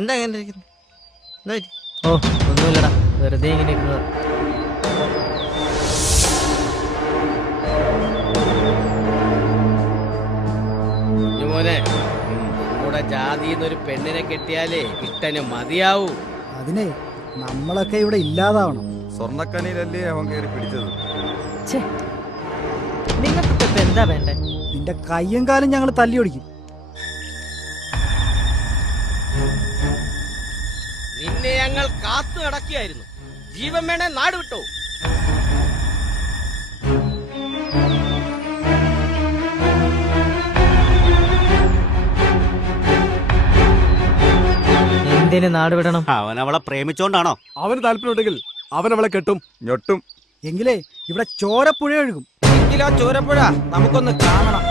എന്താ അങ്ങനെ ഇരിക്കുന്നത്? എന്താ പറ്റി? ഓ ഒന്നുമില്ലടാ, വെറുതെ ഇങ്ങനെ ഇരുന്നത്. മോനെ, നമ്മുടെ ജാതിന്നൊരു പെണ്ണിനെ കെട്ടിയാലേ ഇട്ടന് മതിയാവൂ. അതിനെ നമ്മളൊക്കെ ഇവിടെ ഇല്ലാതാവണം. സ്വർണ്ണക്കനിയിലല്ലേ അവൻ കയറി പിടിച്ചത്. നിങ്ങൾക്കൊക്കെ ഇപ്പൊ എന്താ വേണ്ടേ? നിന്റെ കയ്യും കാലും ഞങ്ങൾ തല്ലി ഓടിക്കും. നിന്നെ ഞങ്ങൾ കാത്തു നടക്കുകയായിരുന്നു. ജീവൻ വേണേ നാട് വിട്ടോ. എന്തിന് നാട് വിടണം? അവൻ അവളെ പ്രേമിച്ചോണ്ടാണോ? അവന് താല്പര്യമുണ്ടെങ്കിൽ അവൻ അവളെ കെട്ടും. ഞൊട്ടും. എങ്കിലേ ഇവിടെ ചോരപ്പുഴ ഒഴുകും. എങ്കിലും ആ ചോരപ്പുഴ നമുക്കൊന്ന് കാണണം.